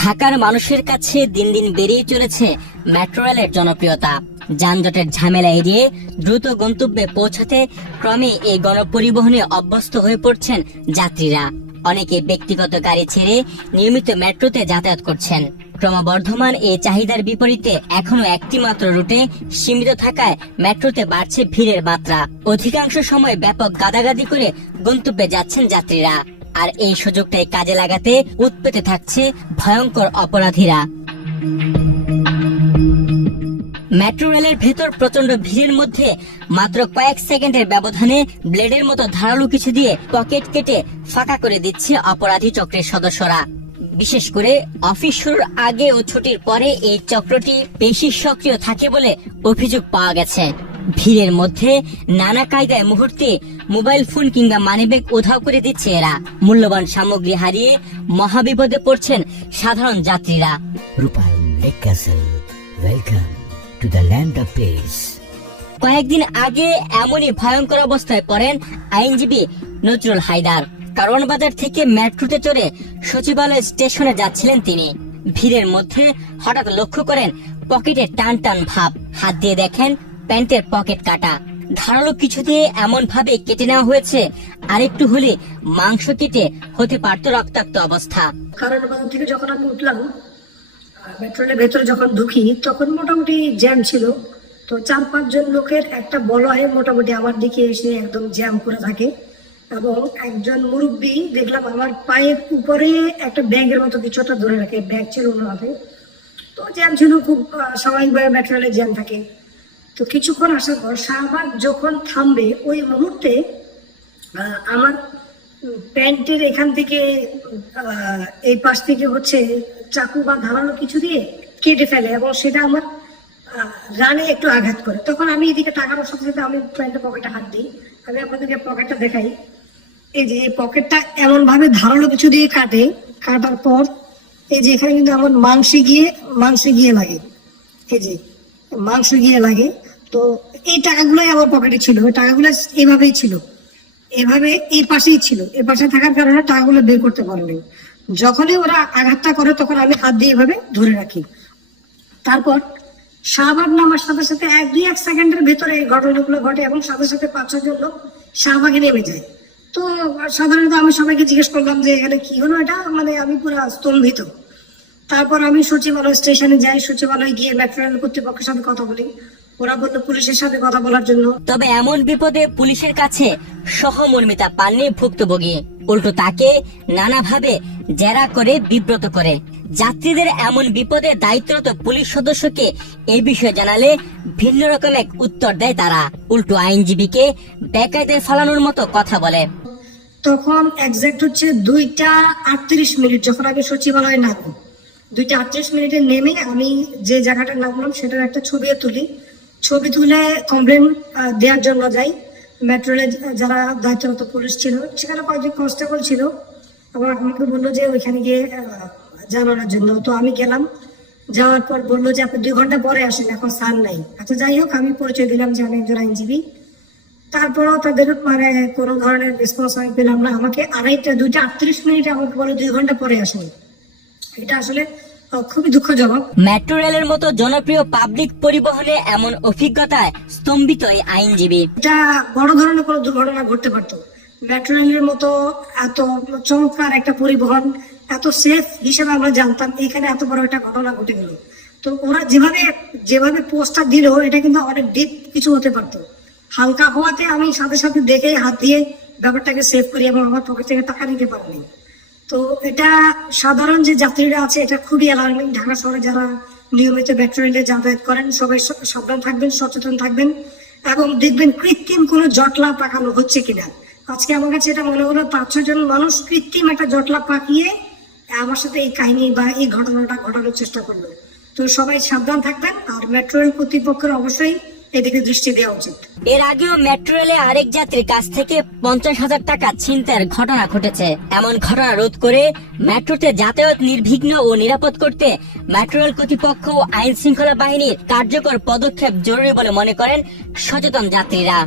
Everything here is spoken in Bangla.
ঢাকার মানুষের কাছে দিন দিন বেড়েই চলেছে মেট্রো রেলের জনপ্রিয়তা। যানজটের ঝামেলা এড়িয়ে দ্রুত গন্তব্যে পৌঁছাতে ক্রমে এই গণপরিবহনে অভ্যস্ত হয়ে পড়ছেন যাত্রীরা। অনেকে ব্যক্তিগত গাড়ি ছেড়ে নিয়মিত মেট্রোতে যাতায়াত করছেন। ক্রমবর্ধমান এই চাহিদার বিপরীতে এখনো একটি মাত্র রুটে সীমিত থাকায় মেট্রোতে বাড়ছে ভিড়ের মাত্রা। অধিকাংশ সময় ব্যাপক গাদাগাদি করে গন্তব্যে যাচ্ছেন যাত্রীরা। আর এই সুযোগটাই কাজে লাগাতে উৎপেতে থাকছে ভয়ঙ্কর অপরাধীরা। মেট্রো রেলের ভেতর প্রচন্ড ভিড়ের মধ্যে মাত্র কয়েক সেকেন্ডের ব্যবধানে ব্লেডের মতো ধারালো কিছু দিয়ে পকেট কেটে ফাঁকা করে দিচ্ছে অপরাধী চক্রের সদস্যরা। বিশেষ করে অফিস শুরুর আগে ও ছুটির পরে এই চক্রটি বেশি সক্রিয় থাকে বলে অভিযোগ পাওয়া গেছে। ভিড়ের মধ্যে নানা কায়দায় মুহূর্তে মোবাইল ফোন কিংবা মানিব্যাগ উধাও করে দিচ্ছে এরা। মূল্যবান সামগ্রী হারিয়ে মহাবিপদে পড়ছেন সাধারণ যাত্রীরা। কয়েকদিন আগে এমনই ভয়ঙ্কর অবস্থায় পড়েন আইনজীবী নজরুল হায়দার। কারওয়ান বাজার থেকে মেট্রোতে চড়ে সচিবালয় স্টেশনে যাচ্ছিলেন তিনি। ভিড়ের মধ্যে হঠাৎ লক্ষ্য করেন পকেটে টান টান ভাব। হাত দিয়ে দেখেন প্যান্টের পকেট কাটা। ধারালো কিছু দিয়ে এমন ভাবে কেটে নেওয়া হয়েছে আরেকটু হলে মাংস কেটে হতে পারত রক্তাক্ত অবস্থা। কারওয়ান বাজার থেকে যখন আমি উঠলাম, মেট্রোলের ভেতরে যখন ঢুকি তখন মোটামুটি জ্যাম ছিল। তো 4-5 জন লোকের একটা বলয় মোটামুটি আমার দিকে এসে একদম জ্যাম করে থাকে। এবং একজন মুরব্বী দেখলাম আমার পায়ের উপরে একটা ব্যাগের মতো কিছু একটা ধরে রাখে, ব্যাগ ছিল ওনার হাতে। তো জ্যাম ছিল খুব স্বাভাবিকভাবে মেট্রো রেলে জ্যাম থাকে। তো কিছুক্ষণ আসার পর শাহবাগ যখন থামবে ওই মুহূর্তে আমার প্যান্টের এখান থেকে এই পাশ থেকে হচ্ছে চাকু বা ধারালো কিছু দিয়ে কেটে ফেলে এবং সেটা আমার রানে একটু আঘাত করে। তখন আমি এদিকে তাকানোর সাথে সাথে আমি প্যান্টের পকেটে হাত দিই। আমি আপনাদেরকে পকেটটা দেখাই। এই যে এই পকেটটা এমন ভাবে ধারালো কিছু দিয়ে কাটার পর এই যে এখানে কিন্তু আমার মাংসে গিয়ে লাগে। এই যে মাংস গিয়ে লাগে। তো এই টাকাগুলোই আমার পকেটে ছিল। ওই টাকাগুলো এইভাবেই ছিল, এভাবে এই পাশেই ছিল। এই পাশে থাকার কারণে টাকাগুলো বের করতে পারেনি। যখনই ওরা আঘাতটা করে তখন আমি হাত দিয়ে এভাবে ধরে রাখি। তারপর শাহবাগ নামার সাথে সাথে 1-2 সেকেন্ডের ভেতরে এই ঘটনাগুলো ঘটে এবং সাথে সাথে 5-6 জন লোক শাহবাগে নেমে যায়। তো সাধারণত আমি সবাইকে জিজ্ঞেস করলাম যে এখানে কি হলো, এটা মানে আমি পুরো স্তম্ভিত। তারপর আমি সচিবালয় স্টেশনে যাই। সচিবালয় গিয়ে মেট্রো রেল কর্তৃপক্ষের সাথে কথা বলি। ওরা বললো পুলিশের সাথে কথা বলার জন্য। তবে এমন বিপদে পুলিশের কাছে সহমর্মিতা পাননি ভুক্তভোগী। উল্টো তাকে নানাভাবে জেরা করে বিব্রত করে। যাত্রীদের এমন বিপদে দায়িত্বরত পুলিশ সদস্যকে এই বিষয়ে জানালে ভিন্ন রকম এক উত্তর দেয় তারা। উল্টো আইনজীবীকে বেকায়দায় ফালানোর মতো কথা বলে। তখন এক্সাক্ট হচ্ছে 2:38 যখন আমি সচিবালয়ে নামবো, 2:38 নেমে আমি যে জায়গাটা নামলাম সেটার একটা ছবি তুলে কমপ্লেন দেওয়ার জন্য যাই। মেট্রো রেলে যারা দায়িত্বরত পুলিশ ছিল, সেখানে কয়েকজন কনস্টেবল ছিল এবং আমাকে বললো যে ওইখানে গিয়ে জানানোর জন্য। তো আমি গেলাম। যাওয়ার পর বললো যে আপনি 2 ঘন্টা পরে আসেন, এখন স্যার নাই। আচ্ছা যাই হোক, আমি পরিচয় দিলাম যে আমি একজন আইনজীবী। তারপরও তাদের মানে কোনো ধরনের রেসপন্স আমি পেলাম না। আমাকে 2:38 আমাকে বলে 2 ঘন্টা পরে আসেন। এটা আসলে খুবই দুঃখজনক। মেট্রো রেলের মতো জনপ্রিয় পাবলিক পরিবহনে এমন অভিজ্ঞতায় স্তম্ভিত এই আইনজীবী। এটা বড় ধরনের কোনো দুর্ঘটনা ঘটতে পারতো। মেট্রো রেলের মতো এত চমৎকার একটা পরিবহন, এত সেফ হিসেবে আমরা জানতাম, এখানে এত বড় একটা ঘটনা ঘটে গেল। তো ওরা যেভাবে পোস্টার দিল, এটা কিন্তু অনেক ডিপ কিছু হতে পারতো। হালকা হওয়াতে আমি সাথে সাথে দেখে হাত দিয়ে ব্যাপারটাকে সেভ করি এবং আমার পকেট থেকে টাকা নিতে পারিনি। তো এটা সাধারণ যে যাত্রীরা আছে, এটা খুবই অ্যালার্মিং। ঢাকা শহরে যারা নিয়মিত মেট্রো রেলে যাতায়াত করেন সবাই সাবধান থাকবেন, সচেতন থাকবেন এবং দেখবেন কৃত্রিম কোনো জটলা পাকানো হচ্ছে কিনা। আজকে আমার কাছে এটা মনে হলো 5-6 জন মানুষ কৃত্রিম একটা জটলা পাকিয়ে আমার সাথে এই কাহিনী বা এই ঘটনাটা ঘটানোর চেষ্টা করলো। তো সবাই সাবধান থাকবেন আর মেট্রো রেল কর্তৃপক্ষের অবশ্যই এদিকে দৃষ্টি দেওয়া উচিত। এর আগেও মেট্রো রেলে আরেক যাত্রীর কাছ থেকে 50,000 টাকা ছিনতাইয়ের ঘটনা ঘটেছে। এমন ঘটনা রোধ করে মেট্রোতে যাতায়াত নির্বিঘ্ন ও নিরাপদ করতে মেট্রো রেল কর্তৃপক্ষ ও আইন শৃঙ্খলা বাহিনীর কার্যকর পদক্ষেপ জরুরি বলে মনে করেন সচেতন যাত্রীরা।